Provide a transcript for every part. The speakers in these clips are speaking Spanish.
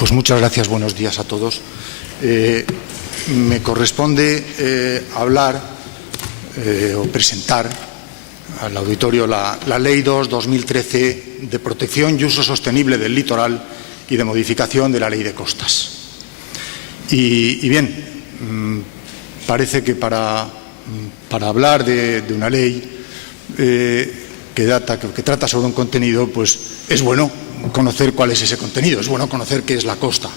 Pues muchas gracias, buenos días a todos. Me corresponde hablar o presentar al auditorio la Ley 2/2013 de protección y uso sostenible del litoral y de modificación de la Ley de Costas. Y bien, parece que para hablar de una ley que trata sobre un contenido, pues es bueno conocer cuál es ese contenido, es bueno conocer qué es la costa.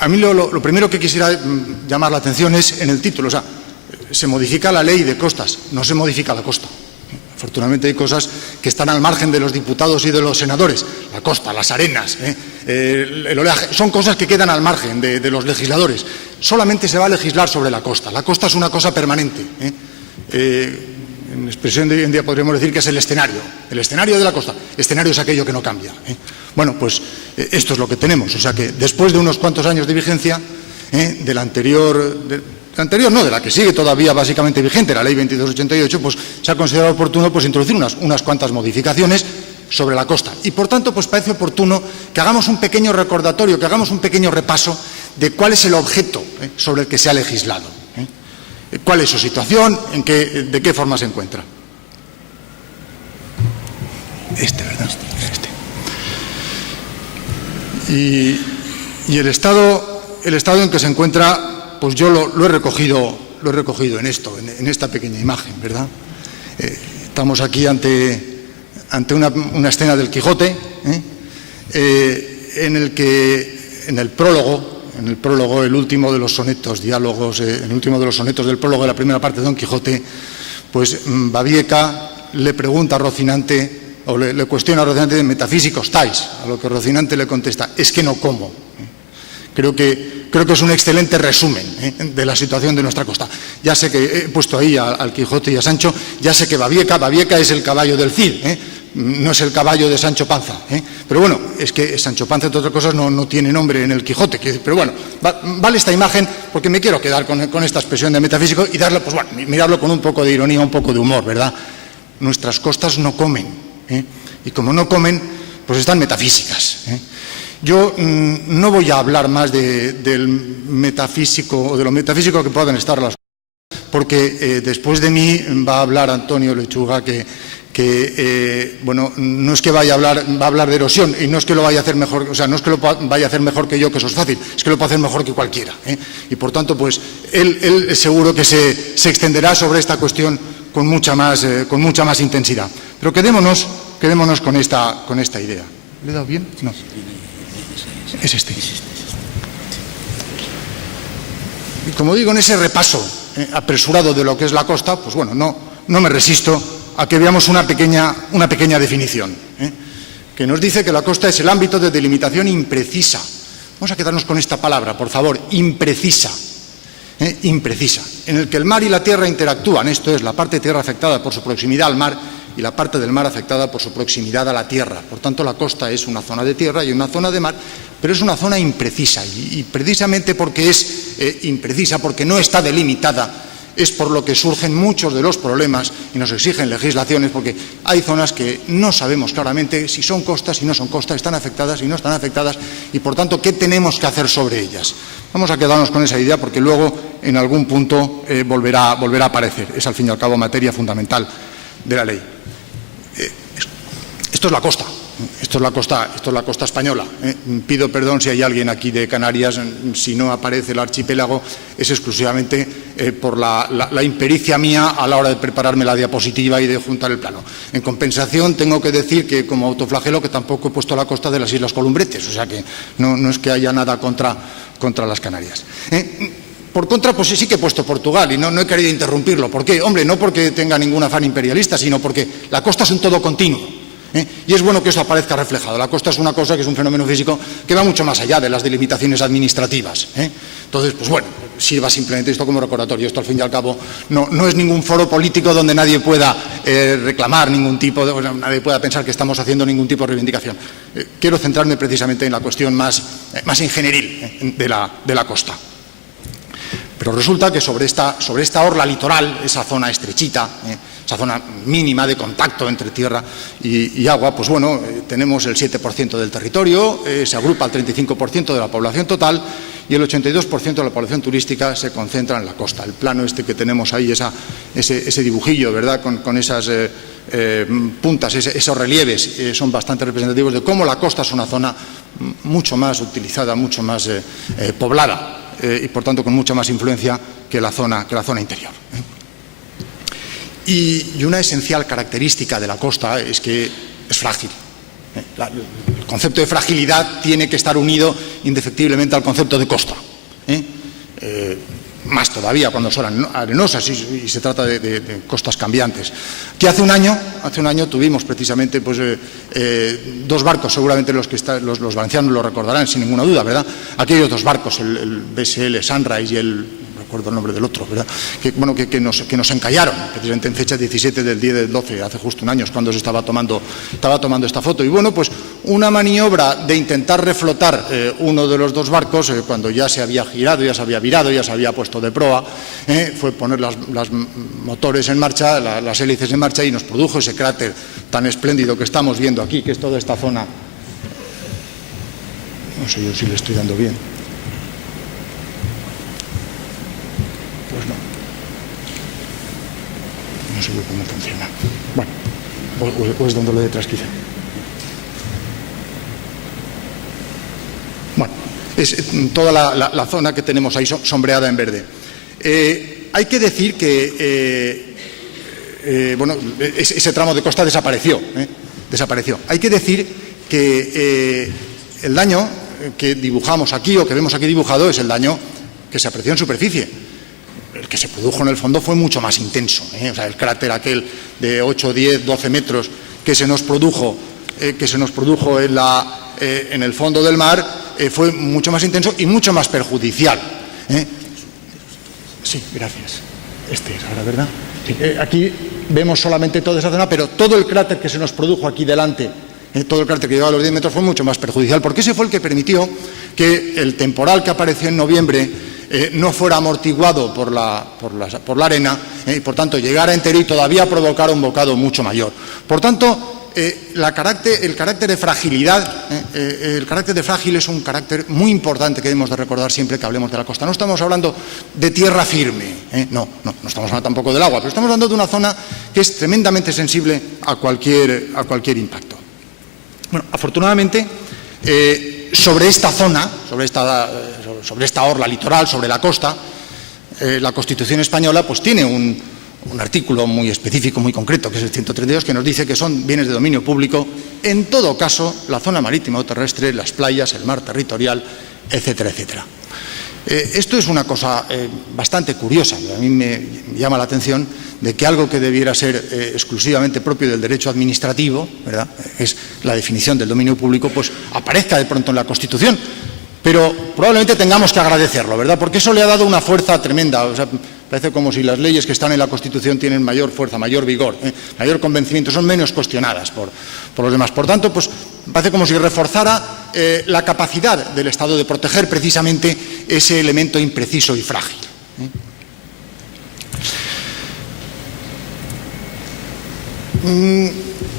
A mí lo primero que quisiera llamar la atención es en el título, o sea, se modifica la ley de costas, no se modifica la costa. Afortunadamente hay cosas que están al margen de los diputados y de los senadores, la costa, las arenas, el oleaje, son cosas que quedan al margen de los legisladores. Solamente se va a legislar sobre la costa. La costa es una cosa permanente. En expresión de hoy en día podríamos decir que es el escenario de la costa. Escenario es aquello que no cambia. Bueno, pues esto es lo que tenemos. O sea que después de unos cuantos años de vigencia, de la que sigue todavía básicamente vigente, la Ley 2288, pues se ha considerado oportuno pues introducir unas cuantas modificaciones sobre la costa. Y por tanto, pues parece oportuno que hagamos un pequeño recordatorio, que hagamos un pequeño repaso de cuál es el objeto sobre el que se ha legislado. ¿Cuál es su situación? ¿De qué forma se encuentra? ¿Verdad? Y el estado en que se encuentra, pues yo lo he recogido en esto, en esta pequeña imagen, ¿verdad? Estamos aquí ante una escena del Quijote, en el prólogo, el último de los sonetos, el último de los sonetos del prólogo de la primera parte de Don Quijote, pues Babieca le pregunta a Rocinante, o le cuestiona a Rocinante, ¿metafísico estáis? A lo que Rocinante le contesta, es que no como. Creo que es un excelente resumen de la situación de nuestra costa. Ya sé que he puesto ahí al Quijote y a Sancho, ya sé que Babieca es el caballo del Cid, no es el caballo de Sancho Panza. Pero bueno, es que Sancho Panza, entre otras cosas, no tiene nombre en el Quijote. Pero bueno, vale esta imagen porque me quiero quedar con esta expresión de metafísico y darle, pues bueno, mirarlo con un poco de ironía, un poco de humor, ¿verdad? Nuestras costas no comen, y como no comen, pues están metafísicas. Yo no voy a hablar más del metafísico o de lo metafísico que puedan estar las cosas, porque después de mí va a hablar Antonio Lechuga, bueno, no es que va a hablar de erosión, y no es que lo vaya a hacer mejor, o sea, no es que lo vaya a hacer mejor que yo, que eso es fácil, es que lo puede hacer mejor que cualquiera. Y por tanto, pues él seguro que se extenderá sobre esta cuestión con mucha más intensidad. Pero quedémonos con esta idea. ¿Le he dado bien? No. Es este. Y como digo, en ese repaso apresurado de lo que es la costa, pues bueno, no me resisto a que veamos una pequeña definición, que nos dice que la costa es el ámbito de delimitación imprecisa. Vamos a quedarnos con esta palabra, por favor, imprecisa. Imprecisa, en el que el mar y la tierra interactúan, esto es, la parte de tierra afectada por su proximidad al mar y la parte del mar afectada por su proximidad a la tierra. Por tanto, la costa es una zona de tierra y una zona de mar, pero es una zona imprecisa, y precisamente porque es imprecisa, porque no está delimitada, es por lo que surgen muchos de los problemas y nos exigen legislaciones, porque hay zonas que no sabemos claramente si son costas, si no son costas, están afectadas y no están afectadas, y por tanto, ¿qué tenemos que hacer sobre ellas? Vamos a quedarnos con esa idea porque luego en algún punto volverá a aparecer. Es al fin y al cabo materia fundamental de la ley. Esto es la costa. Esto es la costa española. Pido perdón si hay alguien aquí de Canarias, si no aparece el archipiélago, es exclusivamente por la impericia mía a la hora de prepararme la diapositiva y de juntar el plano. En compensación, tengo que decir que como autoflagelo que tampoco he puesto la costa de las Islas Columbretes, o sea que no es que haya nada contra las Canarias. Por contra, pues sí que he puesto Portugal y no he querido interrumpirlo. ¿Por qué? Hombre, no porque tenga ningún afán imperialista, sino porque la costa es un todo continuo. Y es bueno que eso aparezca reflejado. La costa es una cosa que es un fenómeno físico que va mucho más allá de las delimitaciones administrativas. Entonces, pues bueno, sirva simplemente esto como recordatorio. Esto al fin y al cabo no es ningún foro político donde nadie pueda reclamar nadie pueda pensar que estamos haciendo ningún tipo de reivindicación. Quiero centrarme precisamente en la cuestión más ingenieril de la costa. Pero resulta que sobre esta orla litoral, esa zona estrechita, esa zona mínima de contacto entre tierra y agua, pues bueno, tenemos el 7% del territorio, se agrupa el 35% de la población total y el 82% de la población turística se concentra en la costa. El plano este que tenemos ahí, ese dibujillo, ¿verdad?, con esas puntas, esos relieves, son bastante representativos de cómo la costa es una zona mucho más utilizada, mucho más poblada y por tanto con mucha más influencia que la zona interior. Y una esencial característica de la costa es que es frágil. El concepto de fragilidad tiene que estar unido indefectiblemente al concepto de costa. Más todavía cuando son arenosas y se trata de costas cambiantes. Que hace un año tuvimos precisamente pues, dos barcos, seguramente los valencianos lo recordarán sin ninguna duda, ¿verdad? Aquellos dos barcos, el BSL Sunrise y el... no recuerdo el nombre del otro, ¿verdad? Que nos encallaron, precisamente en fecha 17 del 10 del 12, hace justo un año, cuando se estaba tomando esta foto. Y bueno, pues una maniobra de intentar reflotar uno de los dos barcos, cuando ya se había girado, ya se había virado, ya se había puesto de proa, fue poner los motores en marcha, las hélices en marcha, y nos produjo ese cráter tan espléndido que estamos viendo aquí, que es toda esta zona. No sé yo si le estoy dando bien. Pues no sé yo cómo funciona. Bueno, o es dándole detrás quizá. Bueno, es toda la zona que tenemos ahí sombreada en verde. Hay que decir que ese tramo de costa desapareció. Hay que decir que el daño que dibujamos aquí o que vemos aquí dibujado es el daño que se apreció en superficie. El que se produjo en el fondo fue mucho más intenso. O sea, el cráter aquel de 8, 10, 12 metros que se nos produjo en el fondo del mar fue mucho más intenso y mucho más perjudicial. Sí, gracias. Este es ahora, ¿verdad? Sí. Aquí vemos solamente toda esa zona, pero todo el cráter que se nos produjo aquí delante, todo el cráter que llegaba a los 10 metros fue mucho más perjudicial, porque ese fue el que permitió que el temporal que apareció en noviembre no fuera amortiguado por la arena y por tanto llegara entero y todavía provocara un bocado mucho mayor. Por tanto, el carácter de fragilidad, el carácter de frágil es un carácter muy importante que debemos de recordar siempre que hablemos de la costa. No estamos hablando de tierra firme, no estamos hablando tampoco del agua, pero estamos hablando de una zona que es tremendamente sensible a cualquier impacto. Bueno, afortunadamente, sobre esta zona, sobre esta orla litoral, sobre la costa, la Constitución española pues tiene un artículo muy específico, muy concreto, que es el 132, que nos dice que son bienes de dominio público, en todo caso, la zona marítima o terrestre, las playas, el mar territorial, etcétera, etcétera. Esto es una cosa bastante curiosa. A mí me llama la atención de que algo que debiera ser exclusivamente propio del derecho administrativo, ¿verdad?, es la definición del dominio público, pues aparezca de pronto en la Constitución. Pero probablemente tengamos que agradecerlo, ¿verdad?, porque eso le ha dado una fuerza tremenda. O sea, parece como si las leyes que están en la Constitución tienen mayor fuerza, mayor vigor, mayor convencimiento, son menos cuestionadas por los demás. Por tanto, pues parece como si reforzara la capacidad del Estado de proteger precisamente ese elemento impreciso y frágil.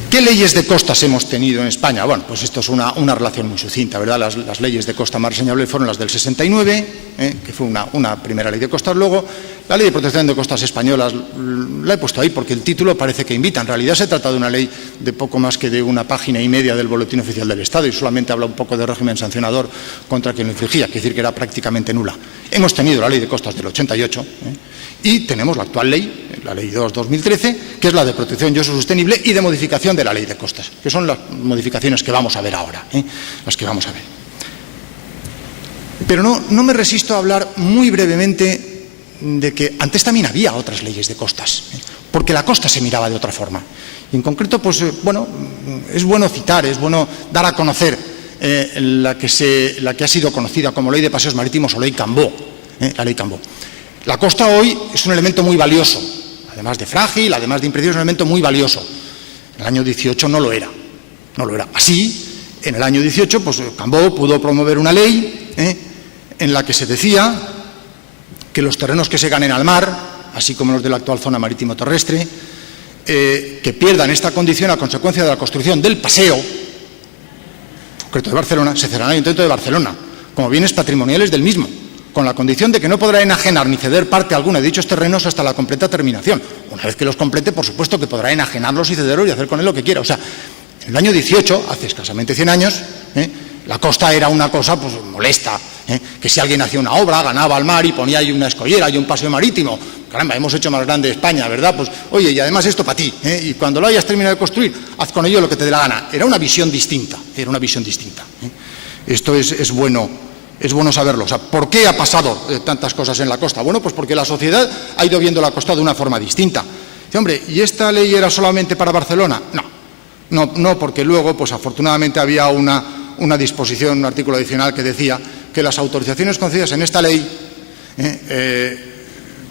¿Qué leyes de costas hemos tenido en España? Bueno, pues esto es una relación muy sucinta, ¿verdad? Las leyes de costa más reseñables fueron las del 69, que fue una primera ley de costas. Luego, la ley de protección de costas españolas la he puesto ahí porque el título parece que invita. En realidad se trata de una ley de poco más que de una página y media del Boletín Oficial del Estado y solamente habla un poco de régimen sancionador contra quien lo infringía, quiere decir que era prácticamente nula. Hemos tenido la ley de costas del 88 y tenemos la actual ley, la Ley 2/2013, que es la de protección y uso sostenible y de modificación de la Ley de Costas, que son las modificaciones que vamos a ver ahora, las que vamos a ver. Pero no me resisto a hablar muy brevemente de que antes también había otras leyes de costas, porque la costa se miraba de otra forma. Y en concreto, pues bueno, es bueno citar, es bueno dar a conocer la que ha sido conocida como Ley de Paseos Marítimos o Ley Cambó, la Ley Cambó. La costa hoy es un elemento muy valioso, además de frágil, además de impreciso, es un elemento muy valioso. En el año 18 no lo era. Así, en el año 18, pues Cambó pudo promover una ley en la que se decía que los terrenos que se ganen al mar, así como los de la actual zona marítimo terrestre, que pierdan esta condición a consecuencia de la construcción del paseo, en concreto de Barcelona, se cerrará el Ayuntamiento de Barcelona, como bienes patrimoniales del mismo, con la condición de que no podrá enajenar ni ceder parte alguna de dichos terrenos hasta la completa terminación. Una vez que los complete, por supuesto que podrá enajenarlos y cederlos y hacer con él lo que quiera. O sea, en el año 18, hace escasamente 100 años, la costa era una cosa pues molesta, que si alguien hacía una obra, ganaba al mar y ponía ahí una escollera y un paseo marítimo. Caramba, hemos hecho más grande España, ¿verdad? Pues, oye, y además esto para ti, y cuando lo hayas terminado de construir, haz con ello lo que te dé la gana. Era una visión distinta, Esto es bueno saberlo. O sea, ¿por qué ha pasado tantas cosas en la costa? Bueno, pues porque la sociedad ha ido viendo la costa de una forma distinta. Dice, hombre, ¿y esta ley era solamente para Barcelona? No, porque luego, pues afortunadamente había una disposición, un artículo adicional que decía que las autorizaciones concedidas en esta ley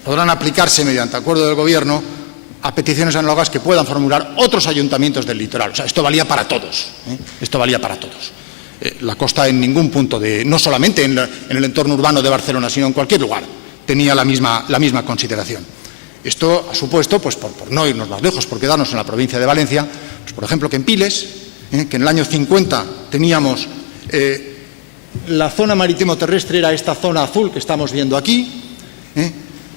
podrán aplicarse mediante acuerdo del Gobierno a peticiones análogas que puedan formular otros ayuntamientos del litoral. O sea, esto valía para todos. La costa en ningún punto, no solamente en el entorno urbano de Barcelona, sino en cualquier lugar, tenía la misma consideración. Esto ha supuesto, pues por no irnos más lejos, por quedarnos en la provincia de Valencia, pues por ejemplo que en Piles, que en el año 50 teníamos la zona marítimo terrestre, era esta zona azul que estamos viendo aquí,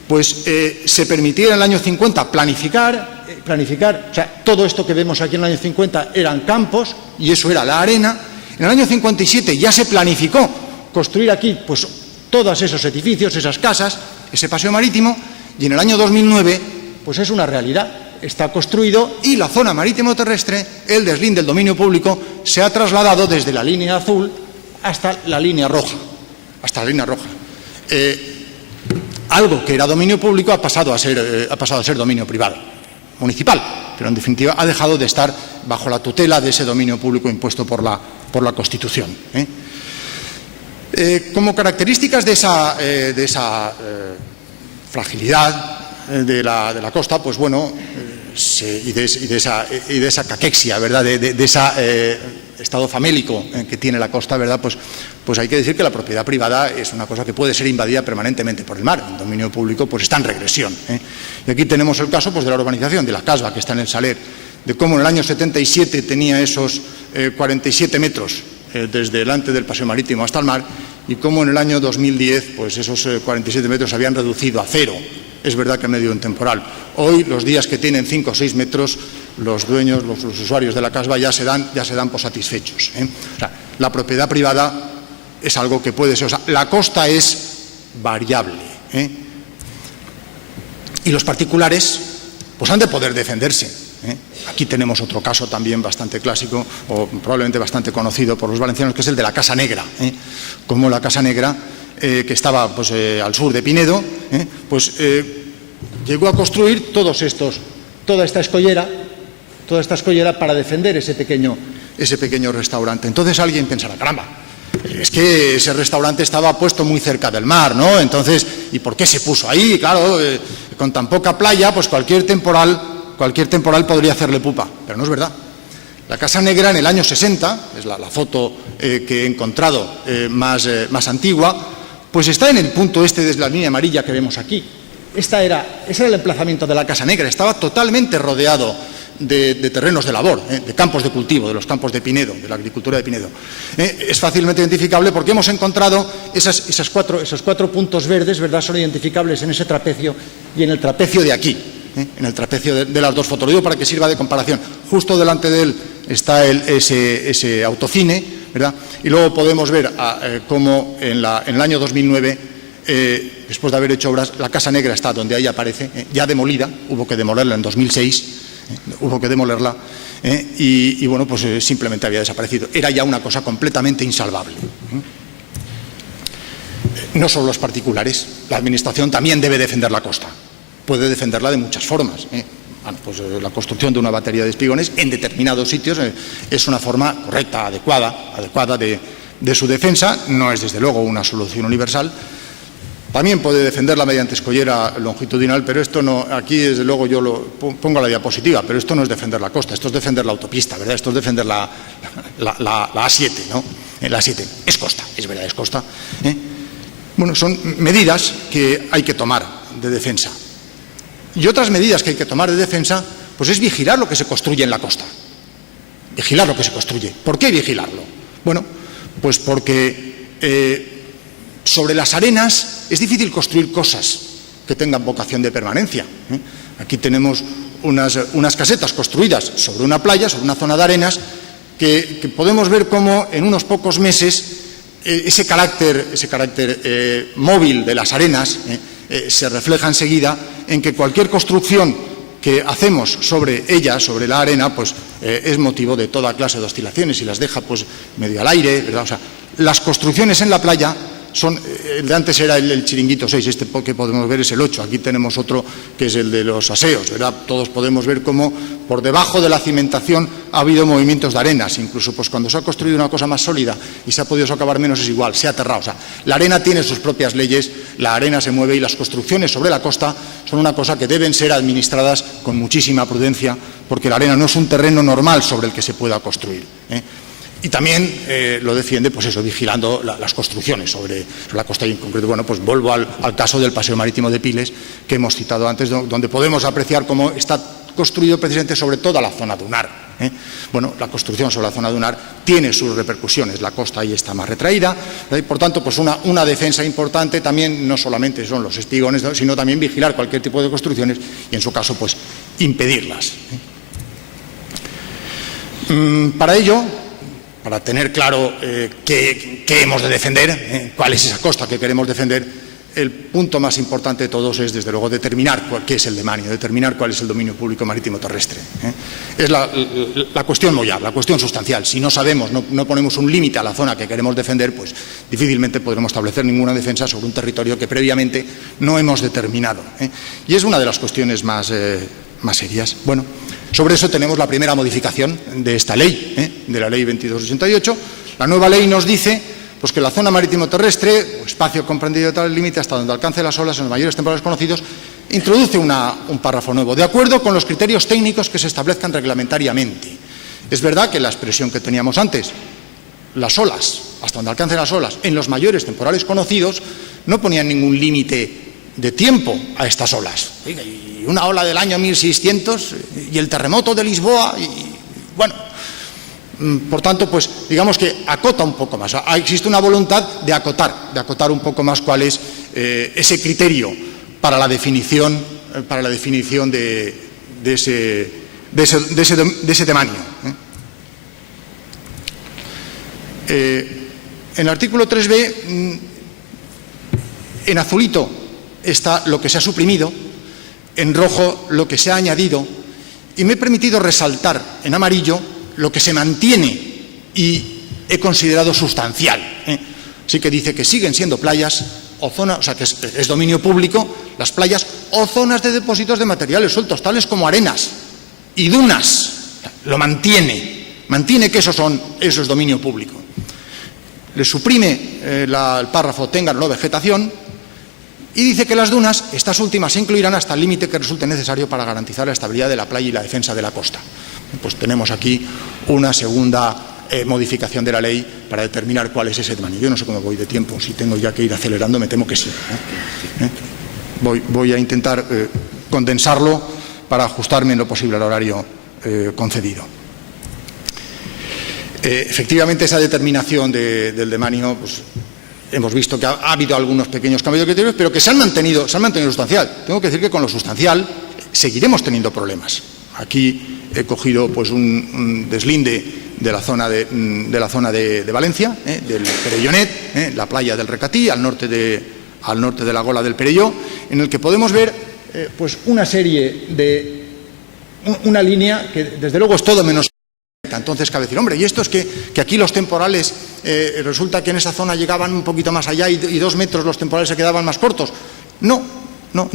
pues se permitiera en el año 50 planificar, o sea, todo esto que vemos aquí en el año 50 eran campos y eso era la arena. En el año 57 ya se planificó construir aquí pues todos esos edificios, esas casas, ese paseo marítimo, y en el año 2009 pues es una realidad, está construido y la zona marítimo terrestre, el deslinde del dominio público, se ha trasladado desde la línea azul hasta la línea roja. Algo que era dominio público ha pasado a ser dominio privado, municipal, pero en definitiva ha dejado de estar bajo la tutela de ese dominio público impuesto por la Constitución. Como características de esa fragilidad de la costa, pues bueno, y de esa caquexia, ¿verdad?, de ese estado famélico que tiene la costa, ¿verdad?, pues hay que decir que la propiedad privada es una cosa que puede ser invadida permanentemente por el mar. El dominio público pues está en regresión. Y aquí tenemos el caso pues de la urbanización de la Casba, que está en el Saler, de cómo en el año 77 tenía esos 47 metros desde delante del paseo marítimo hasta el mar, y cómo en el año 2010 pues esos 47 metros se habían reducido a 0. Es verdad que en medio de un temporal. Hoy, los días que tienen 5 o 6 metros, los dueños, los usuarios de la Casba ya se dan por satisfechos. O sea, la propiedad privada es algo que puede ser. O sea, la costa es variable. Y los particulares pues han de poder defenderse. Aquí tenemos otro caso también bastante clásico, o probablemente bastante conocido por los valencianos, que es el de la Casa Negra. Como la Casa Negra, que estaba pues, al sur de Pinedo, llegó a construir toda esta escollera para defender ese pequeño restaurante. Entonces alguien pensará, caramba, es que ese restaurante estaba puesto muy cerca del mar, ¿no? Entonces, ¿y por qué se puso ahí? Claro, con tan poca playa, pues cualquier temporal podría hacerle pupa, pero no es verdad. La Casa Negra en el año 60, es la foto que he encontrado más antigua, pues está en el punto este desde la línea amarilla que vemos aquí. Ese era el emplazamiento de la Casa Negra, estaba totalmente rodeado de terrenos de labor, de campos de cultivo, de los campos de Pinedo, de la agricultura de Pinedo. Es fácilmente identificable porque hemos encontrado esos cuatro puntos verdes, ¿verdad?, son identificables en ese trapecio y en el trapecio de aquí. En el trapecio de las dos fotos, lo digo para que sirva de comparación. Justo delante de él está ese autocine, ¿verdad? Y luego podemos ver cómo en el año 2009, después de haber hecho obras, la Casa Negra está donde ahí aparece, ya demolida, hubo que demolerla en 2006, y bueno, pues simplemente había desaparecido. Era ya una cosa completamente insalvable. No solo los particulares, la Administración también debe defender la costa. Puede defenderla de muchas formas. Bueno, pues la construcción de una batería de espigones en determinados sitios es una forma correcta, adecuada de su defensa. No es desde luego una solución universal. También puede defenderla mediante escollera longitudinal, pero esto no, aquí desde luego yo lo pongo la diapositiva, pero esto no es defender la costa, esto es defender la autopista, ¿verdad? Esto es defender la A7, ¿no? La A7 es costa, es verdad, es costa. Bueno, son medidas que hay que tomar de defensa. Y otras medidas que hay que tomar de defensa, pues es vigilar lo que se construye en la costa. Vigilar lo que se construye. ¿Por qué vigilarlo? Bueno, pues porque sobre las arenas es difícil construir cosas que tengan vocación de permanencia. Aquí tenemos unas casetas construidas sobre una playa, sobre una zona de arenas, que podemos ver cómo en unos pocos meses ese carácter móvil de las arenas se refleja enseguida en que cualquier construcción que hacemos sobre ella, sobre la arena, pues es motivo de toda clase de oscilaciones y las deja pues medio al aire, ¿verdad? O sea, las construcciones en la playa son, el de antes era el chiringuito 6, este que podemos ver es el 8, aquí tenemos otro que es el de los aseos, ¿verdad? Todos podemos ver cómo por debajo de la cimentación ha habido movimientos de arenas, incluso pues cuando se ha construido una cosa más sólida y se ha podido socavar menos es igual, se ha aterrado. O sea, la arena tiene sus propias leyes, la arena se mueve y las construcciones sobre la costa son una cosa que deben ser administradas con muchísima prudencia, porque la arena no es un terreno normal sobre el que se pueda construir, Y también lo defiende, pues eso, vigilando las construcciones sobre la costa y en concreto, bueno, pues vuelvo al caso del paseo marítimo de Piles que hemos citado antes, donde podemos apreciar cómo está construido precisamente sobre toda la zona dunar. Bueno, la construcción sobre la zona dunar tiene sus repercusiones, la costa ahí está más retraída, y por tanto, pues una defensa importante también no solamente son los espigones, sino también vigilar cualquier tipo de construcciones y en su caso, pues impedirlas. Para ello, para tener claro qué hemos de defender, cuál es esa costa que queremos defender, el punto más importante de todos es, desde luego, determinar qué es el demanio, determinar cuál es el dominio público marítimo terrestre. Es la cuestión mollar, la cuestión sustancial. Si no sabemos, no ponemos un límite a la zona que queremos defender, pues difícilmente podremos establecer ninguna defensa sobre un territorio que previamente no hemos determinado. Y es una de las cuestiones más serias. Bueno, sobre eso tenemos la primera modificación de esta ley, de la ley 2288. La nueva ley nos dice pues, que la zona marítimo terrestre, o espacio comprendido de tal límite hasta donde alcance las olas en los mayores temporales conocidos, introduce un párrafo nuevo, de acuerdo con los criterios técnicos que se establezcan reglamentariamente. Es verdad que la expresión que teníamos antes, las olas, hasta donde alcancen las olas, en los mayores temporales conocidos, no ponían ningún límite de tiempo a estas olas. Y una ola del año 1600 y el terremoto de Lisboa y bueno, por tanto, pues digamos que acota un poco más. Existe una voluntad de acotar un poco más cuál es ese criterio para la definición de ese demanio. En el artículo 3b, en azulito está lo que se ha suprimido, en rojo lo que se ha añadido, y me he permitido resaltar en amarillo lo que se mantiene y he considerado sustancial. Así que dice que siguen siendo playas o zonas, o sea que es dominio público, las playas o zonas de depósitos de materiales sueltos, tales como arenas y dunas. Lo mantiene que eso es dominio público. Le suprime el párrafo tengan o no vegetación y dice que las dunas, estas últimas, se incluirán hasta el límite que resulte necesario para garantizar la estabilidad de la playa y la defensa de la costa. Pues tenemos aquí una segunda modificación de la ley para determinar cuál es ese demanio. Yo no sé cómo voy de tiempo, si tengo ya que ir acelerando, me temo que sí. Voy a intentar condensarlo para ajustarme en lo posible al horario concedido. Efectivamente, esa determinación del demanio, pues, hemos visto que ha habido algunos pequeños cambios de criterios, pero que se han mantenido sustancial. Tengo que decir que con lo sustancial seguiremos teniendo problemas. Aquí he cogido pues un deslinde de la zona de Valencia, del Perellonet, la playa del Recatí, al norte de la gola del Perelló, en el que podemos ver pues una línea que desde luego es todo menos. Entonces cabe decir, hombre, y esto es que aquí los temporales, resulta que en esa zona llegaban un poquito más allá y 2 metros los temporales se quedaban más cortos. No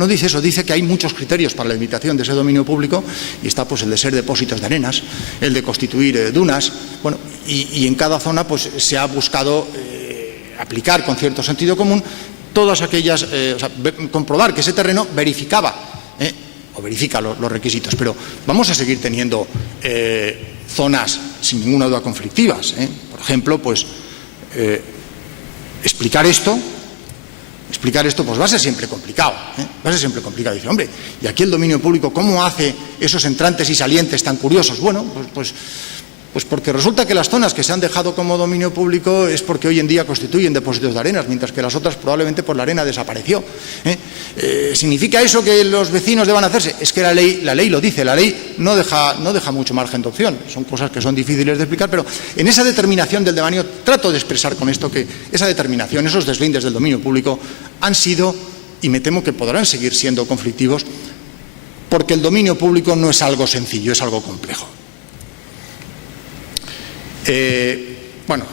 dice eso, dice que hay muchos criterios para la limitación de ese dominio público y está pues el de ser depósitos de arenas, el de constituir dunas, bueno, y en cada zona pues se ha buscado aplicar con cierto sentido común todas aquellas, o sea, comprobar que ese terreno verifica los requisitos, pero vamos a seguir teniendo zonas sin ninguna duda conflictivas. Por ejemplo, pues explicar esto Explicar esto pues va a ser siempre complicado, va a ser siempre complicado. Dice, hombre, ¿y aquí el dominio público cómo hace esos entrantes y salientes tan curiosos? Bueno, pues porque resulta que las zonas que se han dejado como dominio público es porque hoy en día constituyen depósitos de arenas, mientras que las otras probablemente por la arena desapareció. ¿Significa eso que los vecinos deban hacerse? Es que la ley lo dice, la ley no deja mucho margen de opción. Son cosas que son difíciles de explicar, pero en esa determinación del devaneo trato de expresar con esto que esa determinación, esos deslindes del dominio público han sido, y me temo que podrán seguir siendo conflictivos, porque el dominio público no es algo sencillo, es algo complejo.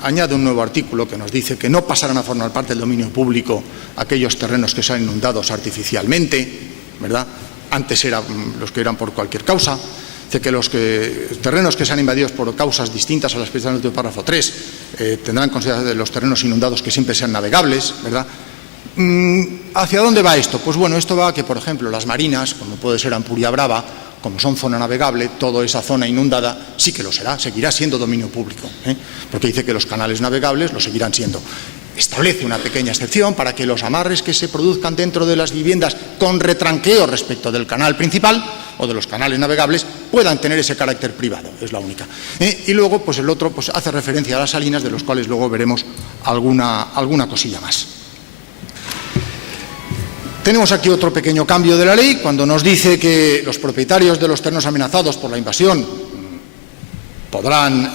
Añade un nuevo artículo que nos dice que no pasarán a formar parte del dominio público aquellos terrenos que sean inundados artificialmente, ¿verdad? Antes eran los que eran por cualquier causa. Dice que los terrenos que sean invadidos por causas distintas a las precisas del párrafo 3 tendrán consideración de los terrenos inundados que siempre sean navegables, ¿verdad? ¿Hacia dónde va esto? Pues bueno, esto va a que, por ejemplo, las marinas, como puede ser Ampuria Brava, como son zona navegable, toda esa zona inundada sí que lo será, seguirá siendo dominio público, porque dice que los canales navegables lo seguirán siendo. Establece una pequeña excepción para que los amarres que se produzcan dentro de las viviendas con retranqueo respecto del canal principal o de los canales navegables puedan tener ese carácter privado, es la única. Y luego, pues el otro hace referencia a las salinas, de los cuales luego veremos alguna cosilla más. Tenemos aquí otro pequeño cambio de la ley, cuando nos dice que los propietarios de los terrenos amenazados por la invasión podrán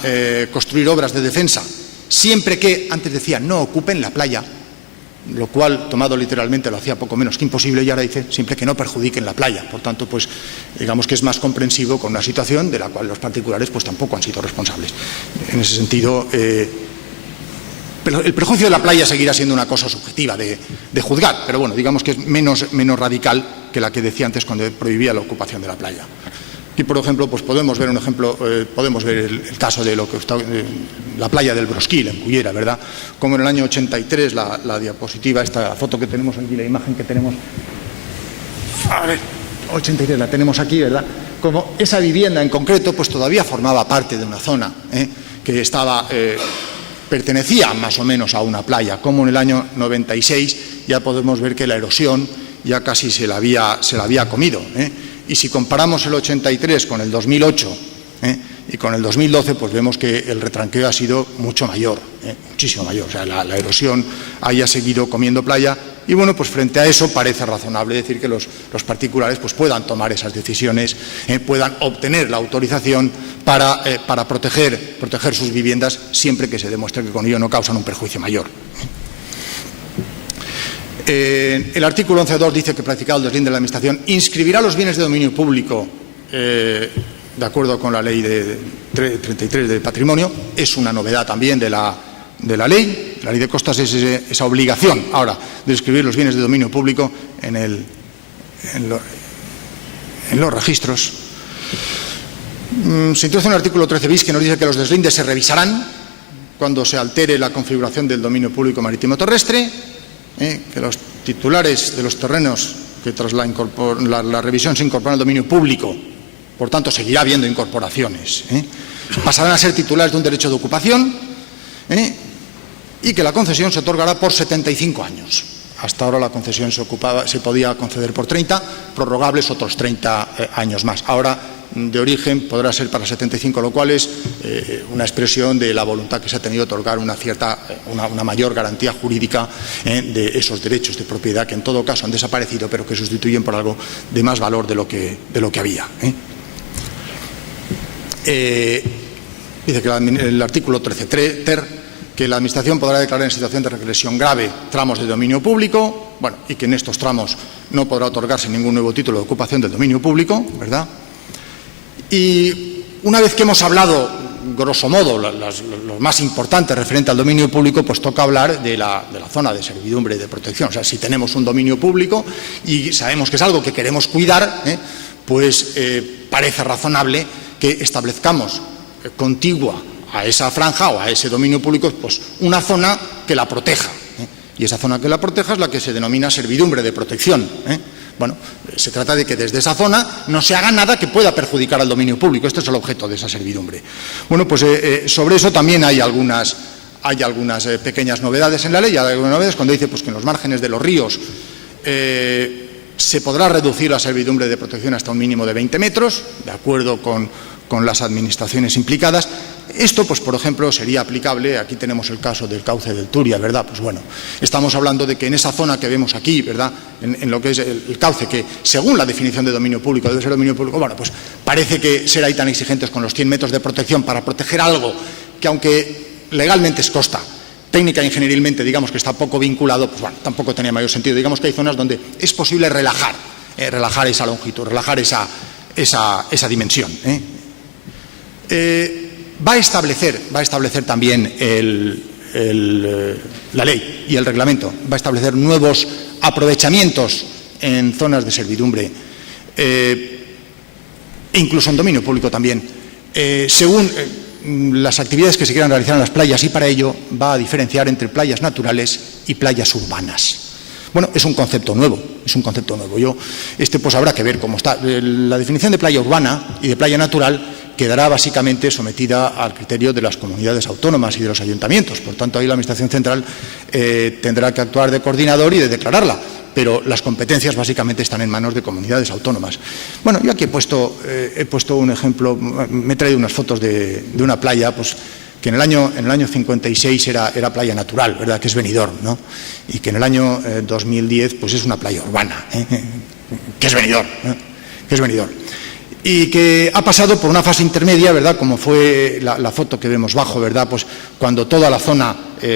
construir obras de defensa siempre que, antes decía, no ocupen la playa, lo cual, tomado literalmente, lo hacía poco menos que imposible, y ahora dice siempre que no perjudiquen la playa. Por tanto, pues digamos que es más comprensivo con una situación de la cual los particulares pues tampoco han sido responsables. En ese sentido, pero el perjuicio de la playa seguirá siendo una cosa subjetiva de juzgar, pero bueno, digamos que es menos radical que la que decía antes cuando prohibía la ocupación de la playa. Aquí, por ejemplo, pues podemos ver el caso de la playa del Brosquil, en Cullera, ¿verdad? Como en el año 83, la diapositiva, esta foto que tenemos aquí, la imagen que tenemos, a ver, 83 la tenemos aquí, ¿verdad? Como esa vivienda en concreto, pues todavía formaba parte de una zona que estaba... pertenecía más o menos a una playa, como en el año 96 ya podemos ver que la erosión ya casi se la había comido. Y si comparamos el 83 con el 2008 y con el 2012, pues vemos que el retranqueo ha sido mucho mayor, muchísimo mayor. O sea, la erosión haya seguido comiendo playa. Y bueno, pues frente a eso parece razonable decir que los particulares pues puedan tomar esas decisiones, puedan obtener la autorización para proteger sus viviendas siempre que se demuestre que con ello no causan un perjuicio mayor. El artículo 11.2 dice que, practicado el deslinde de la Administración, inscribirá los bienes de dominio público de acuerdo con la ley de 33 de patrimonio. Es una novedad también de la ley. La ley de costas es esa obligación ahora de inscribir los bienes de dominio público en los registros. Se introduce un artículo 13 bis que nos dice que los deslindes se revisarán cuando se altere la configuración del dominio público marítimo terrestre, que los titulares de los terrenos que tras la revisión se incorporan al dominio público, por tanto seguirá habiendo incorporaciones, pasarán a ser titulares de un derecho de ocupación, y que la concesión se otorgará por 75 años. Hasta ahora la concesión se podía conceder por 30, prorrogables otros 30 años más. Ahora, de origen, podrá ser para 75, lo cual es una expresión de la voluntad que se ha tenido de otorgar una mayor garantía jurídica de esos derechos de propiedad que en todo caso han desaparecido, pero que sustituyen por algo de más valor de lo que había. Dice que el artículo 13 ter que la Administración podrá declarar en situación de regresión grave tramos de dominio público, y que en estos tramos no podrá otorgarse ningún nuevo título de ocupación del dominio público, ¿verdad? Y una vez que hemos hablado, grosso modo, lo más importante referente al dominio público, pues toca hablar de la zona de servidumbre y de protección. O sea, si tenemos un dominio público y sabemos que es algo que queremos cuidar, pues parece razonable que establezcamos contigua a esa franja o a ese dominio público, pues una zona que la proteja. Y esa zona que la proteja es la que se denomina servidumbre de protección. Bueno, se trata de que desde esa zona no se haga nada que pueda perjudicar al dominio público. Este es el objeto de esa servidumbre. Bueno, pues sobre eso también hay algunas hay algunas pequeñas novedades en la ley, hay algunas novedades cuando dice pues, que en los márgenes de los ríos se podrá reducir la servidumbre de protección hasta un mínimo de 20 metros, de acuerdo con las administraciones implicadas. Esto, pues, por ejemplo, sería aplicable, aquí tenemos el caso del cauce del Turia, ¿verdad? Pues bueno, estamos hablando de que en esa zona que vemos aquí, ¿verdad?, en lo que es el cauce, que según la definición de dominio público debe ser dominio público, bueno, pues parece que ser ahí tan exigentes con los 100 metros de protección para proteger algo que, aunque legalmente es costa, técnica e ingenierilmente, digamos que está poco vinculado, pues bueno, tampoco tenía mayor sentido. Digamos que hay zonas donde es posible relajar esa longitud, relajar esa dimensión. Va a establecer también la ley y el reglamento, va a establecer nuevos aprovechamientos en zonas de servidumbre e incluso en dominio público también, según las actividades que se quieran realizar en las playas, y para ello va a diferenciar entre playas naturales y playas urbanas. Bueno, es un concepto nuevo, pues habrá que ver cómo está. La definición de playa urbana y de playa natural quedará básicamente sometida al criterio de las comunidades autónomas y de los ayuntamientos. Por tanto, ahí la Administración Central tendrá que actuar de coordinador y de declararla, pero las competencias básicamente están en manos de comunidades autónomas. Bueno, yo aquí he puesto un ejemplo, me he traído unas fotos de una playa, pues, que en el año 56 era playa natural, ¿verdad?, que es Benidorm, ¿no? Y que en el año 2010 pues es una playa urbana, que es Benidorm, y que ha pasado por una fase intermedia, ¿verdad?, como fue la foto que vemos bajo, ¿verdad?, pues cuando toda la zona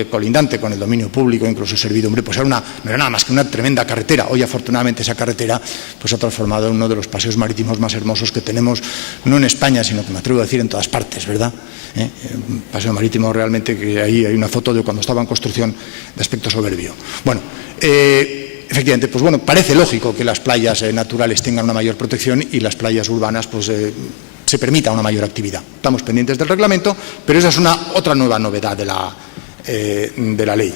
colindante con el dominio público, incluso servidumbre, pues no era nada más que una tremenda carretera. Hoy, afortunadamente, esa carretera pues se ha transformado en uno de los paseos marítimos más hermosos que tenemos, no en España, sino que me atrevo a decir en todas partes, ¿verdad? Un paseo marítimo realmente que ahí hay una foto de cuando estaba en construcción, de aspecto soberbio. Bueno, efectivamente, pues bueno, parece lógico que las playas naturales tengan una mayor protección y las playas urbanas pues se permita una mayor actividad. Estamos pendientes del reglamento, pero esa es otra nueva novedad de la ley.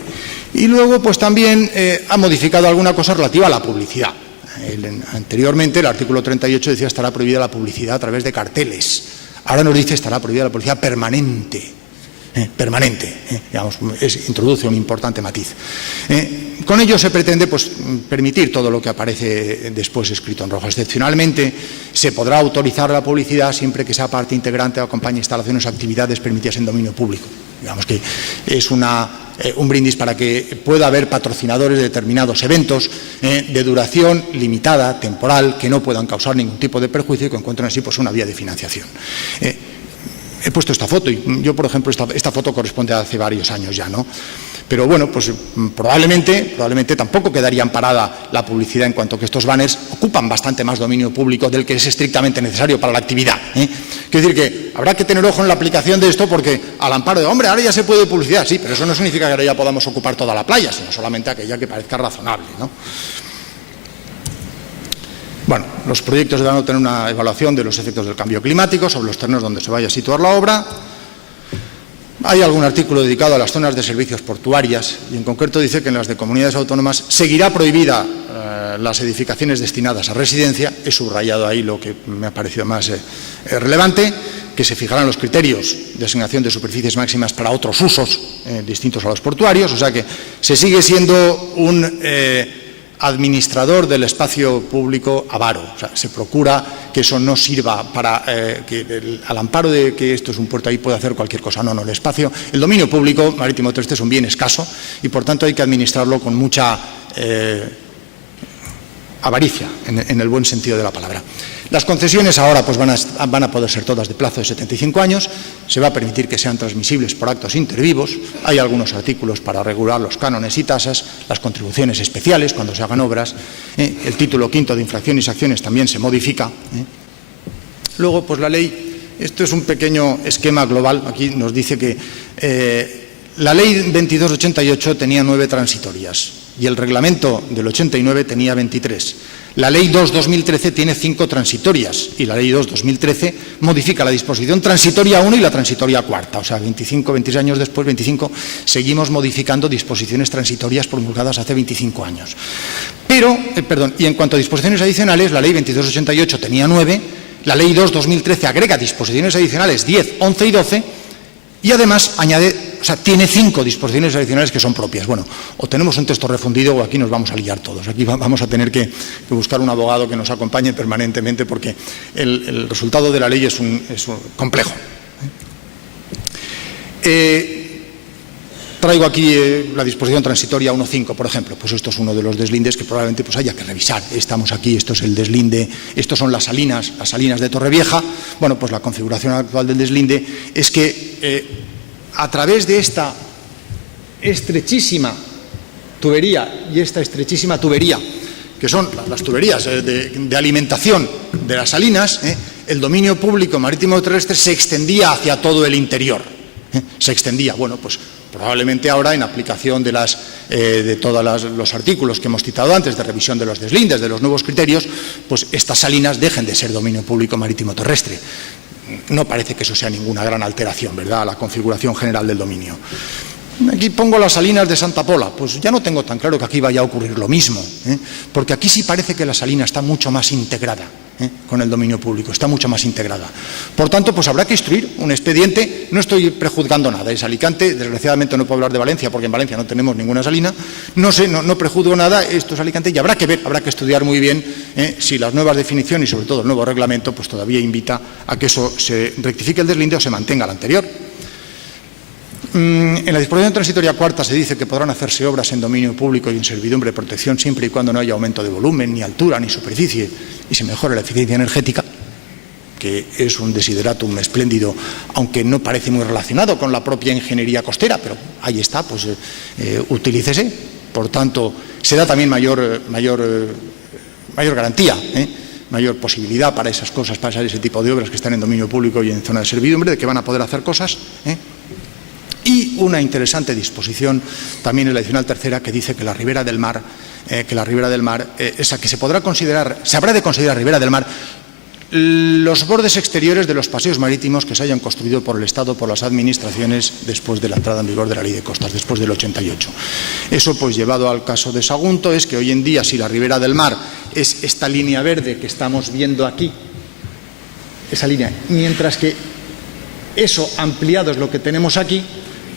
Y luego pues también ha modificado alguna cosa relativa a la publicidad. Anteriormente el artículo 38 decía estará prohibida la publicidad a través de carteles. Ahora nos dice estará prohibida la publicidad permanente. Digamos, introduce un importante matiz. Con ello se pretende pues, permitir todo lo que aparece después escrito en rojo. Excepcionalmente, se podrá autorizar la publicidad siempre que sea parte integrante o acompañe instalaciones o actividades permitidas en dominio público. Digamos que es un brindis para que pueda haber patrocinadores de determinados eventos de duración limitada, temporal, que no puedan causar ningún tipo de perjuicio y que encuentren así pues, una vía de financiación. He puesto esta foto y yo, por ejemplo, esta foto corresponde a hace varios años ya, ¿no? Pero bueno, pues probablemente tampoco quedaría amparada la publicidad en cuanto que estos banners ocupan bastante más dominio público del que es estrictamente necesario para la actividad. Quiero decir que habrá que tener ojo en la aplicación de esto porque al amparo de, hombre, ahora ya se puede publicidad, sí, pero eso no significa que ahora ya podamos ocupar toda la playa, sino solamente aquella que parezca razonable, ¿no? Bueno, los proyectos deberán obtener una evaluación de los efectos del cambio climático sobre los terrenos donde se vaya a situar la obra. Hay algún artículo dedicado a las zonas de servicios portuarias y en concreto dice que en las de comunidades autónomas seguirá prohibida las edificaciones destinadas a residencia. He subrayado ahí lo que me ha parecido más relevante, que se fijarán los criterios de asignación de superficies máximas para otros usos distintos a los portuarios, o sea que se sigue siendo un administrador del espacio público avaro. O sea, se procura que eso no sirva para al amparo de que esto es un puerto ahí puede hacer cualquier cosa. No, el espacio, el dominio público marítimo terrestre es un bien escaso y por tanto hay que administrarlo con mucha avaricia, en el buen sentido de la palabra. Las concesiones ahora pues van a poder ser todas de plazo de 75 años, se va a permitir que sean transmisibles por actos intervivos, hay algunos artículos para regular los cánones y tasas, las contribuciones especiales cuando se hagan obras, el título quinto de infracciones y sanciones también se modifica. Luego, pues la ley, esto es un pequeño esquema global, aquí nos dice que la ley 2288 tenía 9 transitorias y el reglamento del 89 tenía 23. La Ley 2/2013 tiene 5 transitorias y la Ley 2/2013 modifica la disposición transitoria 1 y la transitoria 4. O sea, 26 años después, 25, seguimos modificando disposiciones transitorias promulgadas hace 25 años. Y en cuanto a disposiciones adicionales, la Ley 2288 tenía 9, la Ley 2/2013 agrega disposiciones adicionales 10, 11 y 12, Y además añade, tiene 5 disposiciones adicionales que son propias. Bueno, o tenemos un texto refundido o aquí nos vamos a liar todos. Aquí vamos a tener que buscar un abogado que nos acompañe permanentemente porque el resultado de la ley es complejo. Traigo aquí la disposición transitoria 1.5, por ejemplo. Pues esto es uno de los deslindes que probablemente pues haya que revisar. Estamos aquí, esto es el deslinde, estos son las salinas de Torrevieja. Bueno, pues la configuración actual del deslinde es que a través de esta estrechísima tubería y esta estrechísima tubería, que son las tuberías de alimentación de las salinas, el dominio público marítimo terrestre se extendía hacia todo el interior. Se extendía, bueno, pues probablemente ahora en aplicación de todos los artículos que hemos citado antes, de revisión de los deslindes, de los nuevos criterios, pues estas salinas dejen de ser dominio público marítimo terrestre. No parece que eso sea ninguna gran alteración, ¿verdad?, a la configuración general del dominio. Aquí pongo las salinas de Santa Pola. Pues ya no tengo tan claro que aquí vaya a ocurrir lo mismo, porque aquí sí parece que la salina está mucho más integrada con el dominio público, está mucho más integrada. Por tanto, pues habrá que instruir un expediente. No estoy prejuzgando nada, es Alicante, desgraciadamente no puedo hablar de Valencia porque en Valencia no tenemos ninguna salina, no prejuzgo nada, esto es Alicante y habrá que ver, habrá que estudiar muy bien si las nuevas definiciones y sobre todo el nuevo reglamento pues todavía invita a que eso se rectifique el deslinde o se mantenga el anterior. En la disposición transitoria cuarta se dice que podrán hacerse obras en dominio público y en servidumbre de protección siempre y cuando no haya aumento de volumen, ni altura, ni superficie y se mejore la eficiencia energética, que es un desideratum espléndido, aunque no parece muy relacionado con la propia ingeniería costera, pero ahí está, pues utilícese. Por tanto, se da también mayor garantía, mayor posibilidad para esas cosas, para ese tipo de obras que están en dominio público y en zona de servidumbre, de que van a poder hacer cosas. Y una interesante disposición también es la adicional tercera, que dice que la ribera del mar, esa que se habrá de considerar ribera del mar, los bordes exteriores de los paseos marítimos que se hayan construido por el Estado, por las administraciones, después de la entrada en vigor de la Ley de Costas, después del 88. Eso, pues llevado al caso de Sagunto, es que hoy en día, si la ribera del mar es esta línea verde que estamos viendo aquí, esa línea, mientras que eso ampliado es lo que tenemos aquí,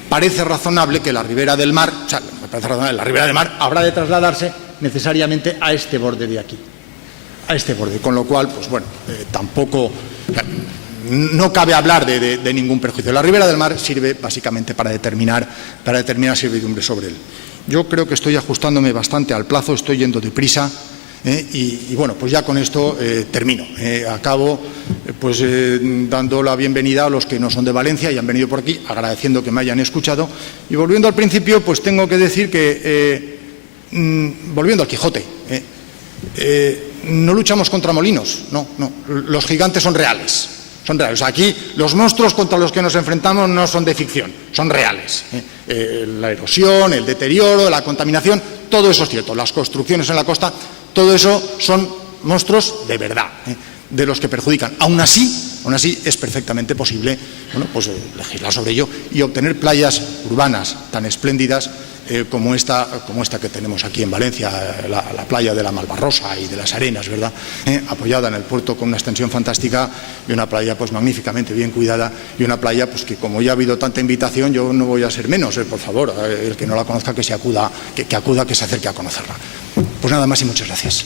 parece razonable que la ribera del mar, habrá de trasladarse necesariamente a este borde de aquí, a este borde, con lo cual, pues bueno, tampoco, no cabe hablar de ningún perjuicio. La ribera del mar sirve básicamente para determinar servidumbre sobre él. Yo creo que estoy ajustándome bastante al plazo, estoy yendo deprisa. Y bueno, pues ya con esto termino. Acabo pues dando la bienvenida a los que no son de Valencia y han venido por aquí, agradeciendo que me hayan escuchado. Y volviendo al principio, pues tengo que decir que, volviendo al Quijote, no luchamos contra molinos, no, los gigantes son reales. Son reales. O sea, aquí los monstruos contra los que nos enfrentamos no son de ficción, son reales. La erosión, el deterioro, la contaminación, todo eso es cierto. Las construcciones en la costa, todo eso son monstruos de verdad, de los que perjudican. Aún así es perfectamente posible, bueno, pues legislar sobre ello y obtener playas urbanas tan espléndidas como esta que tenemos aquí en Valencia, la playa de la Malvarrosa y de las Arenas, ¿verdad? Apoyada en el puerto con una extensión fantástica y una playa pues magníficamente bien cuidada y una playa pues que, como ya ha habido tanta invitación, yo no voy a ser menos, por favor, el que no la conozca que se acuda, que se acerque a conocerla. Pues nada más y muchas gracias.